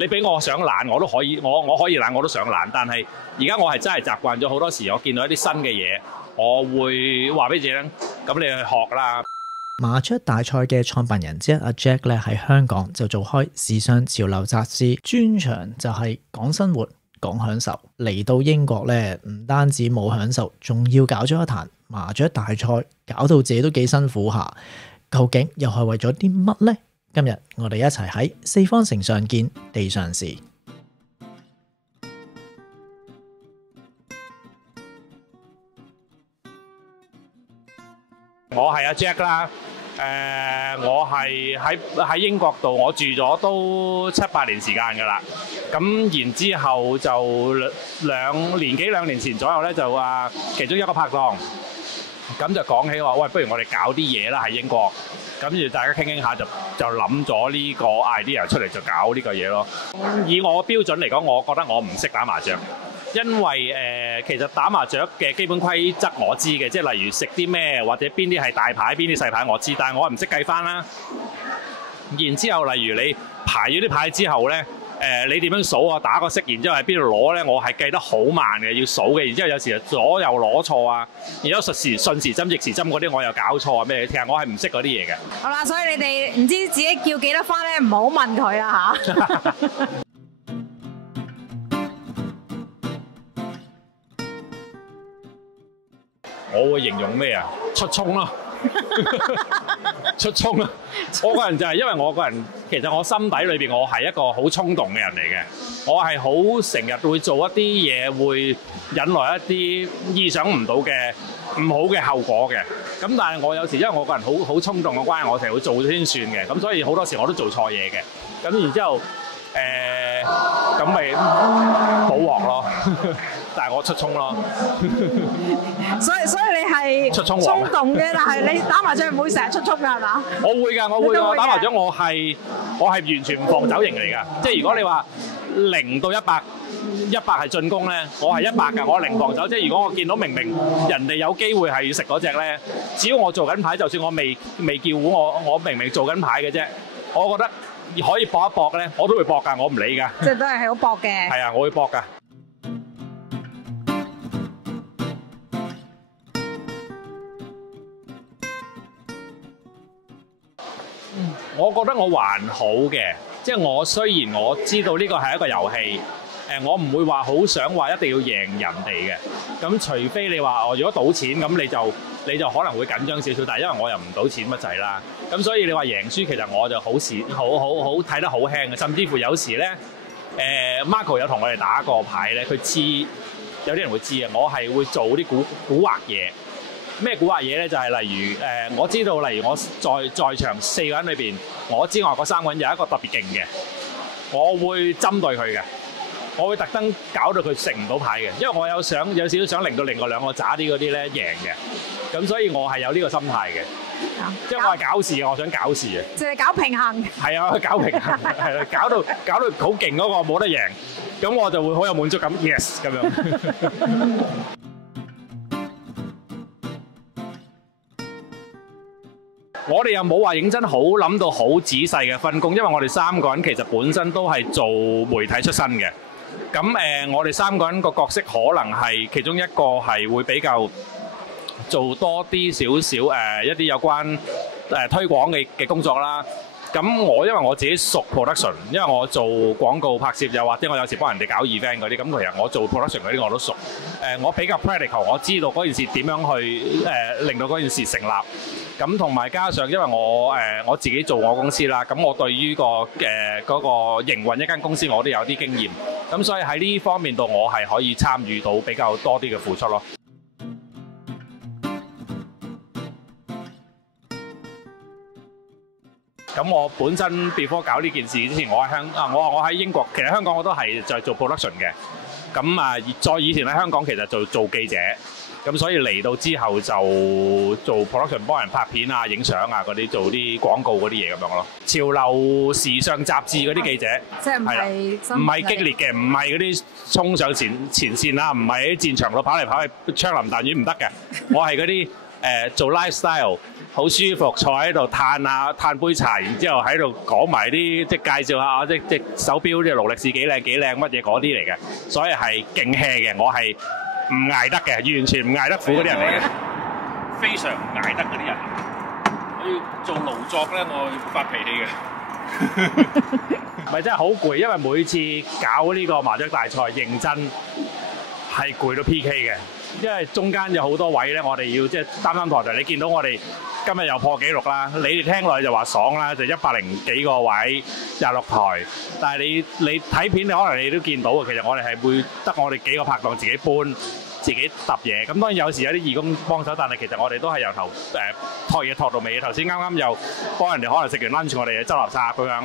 你俾我想懶我都可以，我可以懶我都想懶，但係而家我係真係習慣咗好多時，我見到一啲新嘅嘢，我會話俾自己聽，咁你去學啦。麻雀大賽嘅創辦人之一阿 Jack 咧喺香港就做開時尚潮流雜誌，專長就係講生活講享受。嚟到英國咧，唔單止冇享受，仲要搞咗一壇麻雀大賽，搞到自己都幾辛苦下。究竟又係為咗啲乜呢？今日我哋一齊喺四方城上見地上事。我係阿 Jack 啦，我係喺英國度，我住咗都7-8年時間㗎啦。咁然之後就兩年前左右咧，就其中一個拍檔，咁就講起話，喂，不如我哋搞啲嘢啦喺英國。咁住大家傾傾下就諗咗呢個 idea 出嚟，就搞呢個嘢咯。以我標準嚟講，我覺得我唔識打麻雀。因為其實打麻雀嘅基本規則我知嘅，即係例如食啲咩或者邊啲係大牌邊啲細牌我知，但係我唔識計翻啦。然之後例如你排咗啲牌之後咧，你點樣數啊？打個色，然之後喺邊度攞咧？我係計得好慢嘅，要數嘅。然之後有時左右攞錯啊，然之後順時針逆時針嗰啲我又搞錯啊咩？其實我係唔識嗰啲嘢嘅。好啦，所以你哋唔知自己叫幾多分咧，唔好問佢啦嚇。我會形容咩啊？出衝咯，出衝啊！我個人就係因為我個人，其實我心底裏邊我係一個好衝動嘅人嚟嘅，我係好成日會做一啲嘢，會引來一啲意想唔到嘅唔好嘅後果嘅。咁但係我有時因為我個人好衝動嘅關係，我成日會做先算嘅。咁所以好多時我都做錯嘢嘅。咁然之後咁咪補鑊咯。但係我出衝咯，所以你係出衝衝動嘅，但係你打麻雀唔會成日出衝㗎係嘛？我會㗎，我會㗎。打麻雀我係完全唔放走型嚟㗎。即係如果你話0到100係進攻咧，我係100㗎，我零防走。即係如果我見到明明人哋有機會係要食嗰隻咧，只要我做緊牌，就算我未叫糊，我明明做緊牌嘅啫，我覺得可以搏一搏咧，我都會搏㗎，我唔理㗎。即係都係好搏嘅。係啊，我會搏㗎。我覺得我還好嘅，即係我雖然我知道呢個係一個遊戲，我唔會話好想話一定要贏人哋嘅。咁除非你話如果賭錢咁，你就可能會緊張少少，但係因為我又唔賭錢乜滯啦。咁所以你話贏輸其實我就好睇得好輕嘅，甚至乎有時咧，Marco 有同我哋打過牌咧，佢知有啲人會知嘅，我係會做啲古惑嘢。咩古惑嘢咧？就係例如我知道，例如我在場4個人裏邊，我之外嗰3個人有一個特別勁嘅，我會針對佢嘅，我會特登搞到佢食唔到牌嘅，因為我有少少想令到另外2個渣啲嗰啲咧贏嘅，咁所以我係有呢個心態嘅，即係我係搞事嘅，我想搞事嘅，即係搞平衡。係啊，搞平衡，係啦，搞到好勁嗰個冇得贏，咁我就會好有滿足感 ，yes 咁樣。我哋又冇話認真好諗到好仔細嘅分工，因為我哋3個人其實本身都係做媒體出身嘅。咁我哋3個人個角色可能係其中一個係會比較做多啲少少一啲有關推廣嘅工作啦。咁因為我自己熟 production， 因為我做廣告拍攝，又或者我有時幫人哋搞 event 嗰啲，咁其實我做 production 嗰啲我都熟。我比較 practical， 我知道嗰件事點樣去令到嗰件事成立。咁同埋加上，因為我自己做我公司啦，咁我對於嗰個營運一間公司我都有啲經驗。咁所以喺呢方面度，我係可以參與到比較多啲嘅付出咯。咁我本身 before 搞呢件事之前，我喺英國，其實香港我都係就係做 production 嘅。咁再以前喺香港其實做記者，咁所以嚟到之後就做 production， 幫人拍片啊、影相啊嗰啲，做啲廣告嗰啲嘢咁樣咯。潮流時尚雜誌嗰啲記者，即係唔係激烈嘅，唔係嗰啲衝上前線啦，唔係喺戰場度跑嚟跑去槍林彈雨唔得嘅。我係嗰啲做 lifestyle。好舒服，坐喺度嘆杯茶，然之後喺度講埋啲即係介紹下即手錶即係勞力士幾靚乜嘢嗰啲嚟嘅，所以係勁 hea 嘅，我係唔捱得嘅，完全唔捱得苦嗰啲人嚟嘅，非常唔捱得嗰啲人。我要做勞作咧，我會發脾氣嘅。咪真係好攰，因為每次搞呢個麻雀大賽，認真係攰到 PK 嘅。因為中間有好多位咧，我哋要即係擔抬抬。你見到我哋今日又破紀錄啦，你哋聽落去就話爽啦，就100幾個位26台。但係你睇片，你可能你都見到嘅，其實我哋係會得我哋幾個拍檔自己搬、自己揼嘢。咁當然有時有啲義工幫手，但係其實我哋都係由頭托嘢托到尾。頭先啱又幫人哋可能食完 lunch，我哋執垃圾咁樣。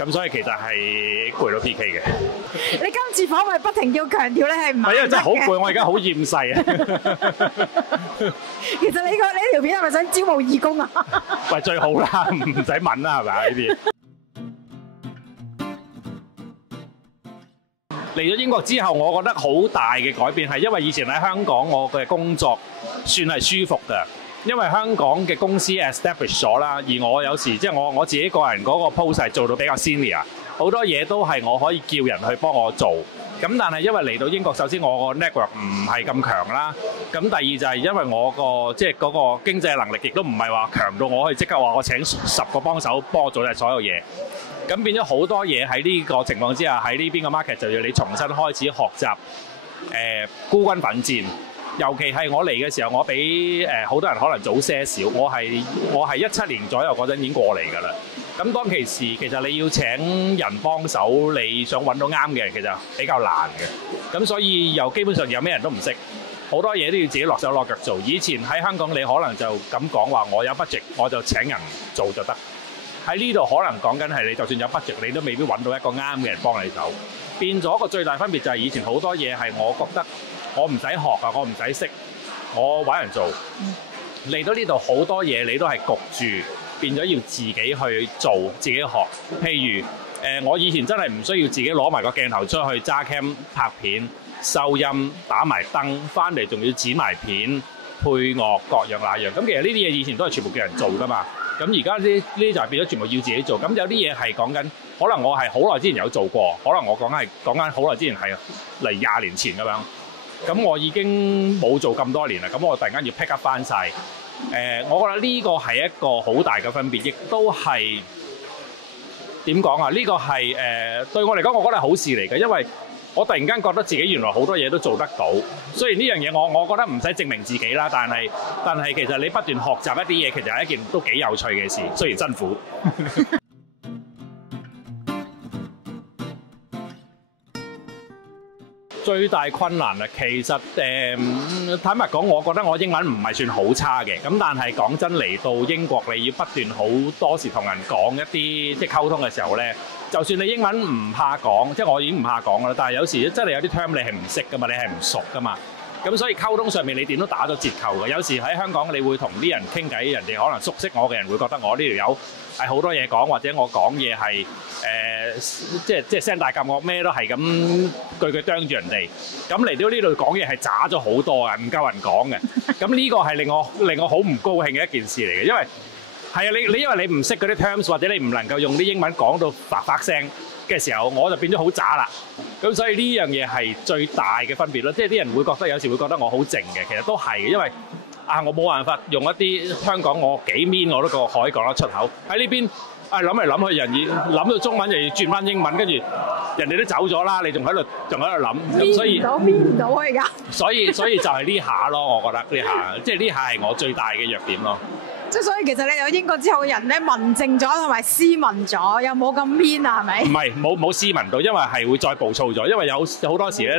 咁所以其實係攰到 PK 嘅。你今次訪問不停要強調咧係唔係？因為真係好攰，我而家好厭世啊！其實你條片係咪想招募義工啊？喂，最好啦，唔使問啦，係咪啊？呢啲嚟咗英國之後，我覺得好大嘅改變係因為以前喺香港，我嘅工作算係舒服㗎。因為香港嘅公司 establish 咗啦，而我有時即係我自己個人嗰個 post 係做到比較 senior， 好多嘢都係我可以叫人去幫我做。咁但係因為嚟到英國，首先我個 network 唔係咁強啦，咁第二就係因為我個即係嗰個經濟能力亦都唔係話強到我可以即刻話我請10個幫手幫我做晒所有嘢。咁變咗好多嘢喺呢個情況之下，喺呢邊個 market 就要你重新開始學習孤軍奮戰。尤其係我嚟嘅時候，我比好多人可能早些少。我係17年左右嗰陣已經過嚟㗎啦。咁當其時，其實你要請人幫手，你想揾到啱嘅人，其實比較難嘅。咁所以又基本上有咩人都唔識，好多嘢都要自己落手落腳做。以前喺香港，你可能就咁講話，我有 budget，我就請人做就得。喺呢度可能講緊係你就算有 budget，你都未必揾到一個啱嘅人幫你手。變咗個最大分別就係以前好多嘢係我覺得我唔使學啊，我唔使識，我揾人做。嚟到呢度好多嘢你都係焗住，變咗要自己去做，自己學。譬如我以前真係唔需要自己攞埋個鏡頭出去揸 cam 拍片、收音、打埋燈，翻嚟仲要剪埋片、配樂各樣那樣。咁其實呢啲嘢以前都係全部叫人做㗎嘛。咁而家呢就係變咗全部要自己做。咁有啲嘢係講緊，可能我係好耐之前有做過，可能我講緊好耐之前係嚟20年前咁樣。咁我已經冇做咁多年啦，咁我突然間要 pick up 翻晒。我覺得呢個係一個好大嘅分別，亦都係點講啊？呢個係對我嚟講，我覺得係好事嚟嘅，因為我突然間覺得自己原來好多嘢都做得到。雖然呢樣嘢我覺得唔使證明自己啦，但係其實你不斷學習一啲嘢，其實係一件都幾有趣嘅事，雖然辛苦。最大困難啊，其實坦白講，我覺得我英文唔係算好差嘅。咁但係講真，嚟到英國你要不斷好多時同人講一啲即係溝通嘅時候咧，就算你英文唔怕講，即係我已經唔怕講啦。但係有時真係有啲 term 你係唔識噶嘛，你係唔熟噶嘛。咁所以溝通上面你點都打咗折扣嘅。有時喺香港你會同啲人傾偈，人哋可能熟悉我嘅人會覺得我呢條友係好多嘢講，或者我講嘢係即係聲大夾惡，咩都係咁句句啄住人哋。咁嚟到呢度講嘢係渣咗好多啊，唔夠人講嘅。咁呢個係令我好唔高興嘅一件事嚟嘅，因為係啊，你因為你唔識嗰啲 terms， 或者你唔能夠用啲英文講到發發聲嘅時候，我就變咗好渣啦。咁所以呢樣嘢係最大嘅分別咯，即係啲人會覺得有時會覺得我好靜嘅，其實都係嘅，因為我冇辦法用一啲香港我幾 mean 我都可以講得出口。喺呢邊諗嚟諗去，人諗到中文又要轉翻英文，跟住人哋都走咗啦，你仲喺度諗，咁所以搣唔到而家。所以就係呢下咯，我覺得呢下即係呢下係我最大嘅弱點咯。即係所以其實你嚟到英國之後嘅人咧，文靜咗同埋斯文咗，又冇咁 mean 啊，係咪？唔係冇斯文到，因為係會再暴躁咗，因為有好多時咧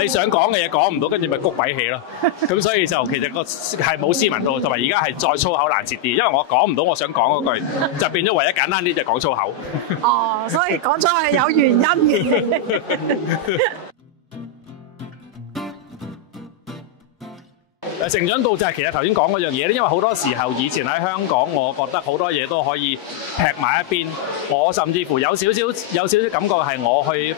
你想講嘅嘢講唔到，跟住咪谷鬼氣咯。咁所以就其實個係冇斯文到，同埋而家係再粗口難舌啲，因為我講唔到我想講嗰句，就變咗唯一簡單啲就講粗口。哦，所以講粗口係有原因嘅。成長到就係其實頭先講嗰樣嘢咧，因為好多時候以前喺香港，我覺得好多嘢都可以劈埋一邊。我甚至乎有少少感覺係我去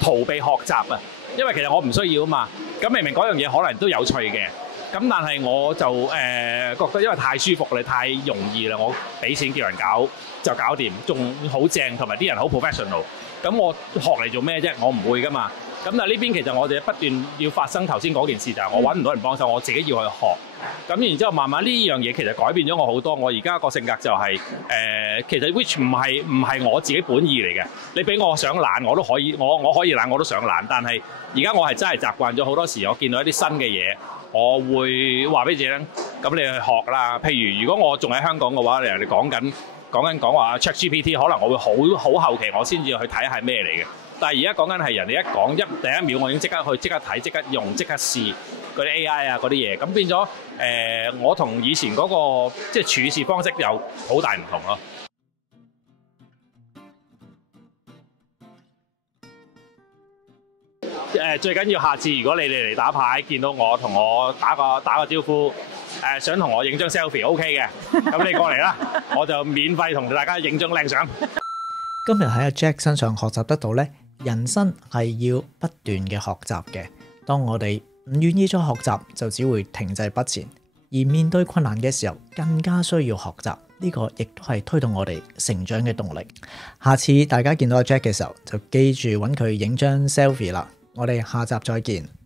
逃避學習啊，因為其實我唔需要啊嘛。咁明明嗰樣嘢可能都有趣嘅，咁但係我就覺得因為太舒服啦，太容易啦，我俾錢叫人搞就搞掂，仲好正，同埋啲人好 professional。咁我學嚟做咩啫？我唔會噶嘛。咁但係呢邊其實我哋不斷要發生頭先嗰件事，就係我揾唔到人幫手，我自己要去學。咁然之後慢慢呢樣嘢其實改變咗我好多。我而家個性格就係、其實 which 唔係我自己本意嚟嘅。你俾我想懶我都可以，我可以懶我都想懶。但係而家我係真係習慣咗好多時，我見到一啲新嘅嘢，我會話俾自己聽，咁你去學啦。譬如如果我仲喺香港嘅話，人哋講話 ChatGPT， 可能我會好後期我先至去睇係咩嚟嘅。但係而家講緊係人哋一講第一秒，我已經即刻睇、即刻用、即刻試嗰啲 AI 啊嗰啲嘢，咁變咗我同以前嗰個即係處事方式有好大唔同咯。最緊要下次如果你哋嚟打牌見到我，同我打個招呼，想同我影張 selfie OK 嘅，咁你過嚟啦，我就免費同大家影張靚相。今日喺阿 Jack 身上學習得到咧，人生係要不斷嘅學習嘅。當我哋唔願意再學習，就只會停滯不前。而面對困難嘅時候，更加需要學習。呢個亦都係推動我哋成長嘅動力。下次大家見到阿 Jack 嘅時候，就記住揾佢影張 selfie 啦。我哋下集再見。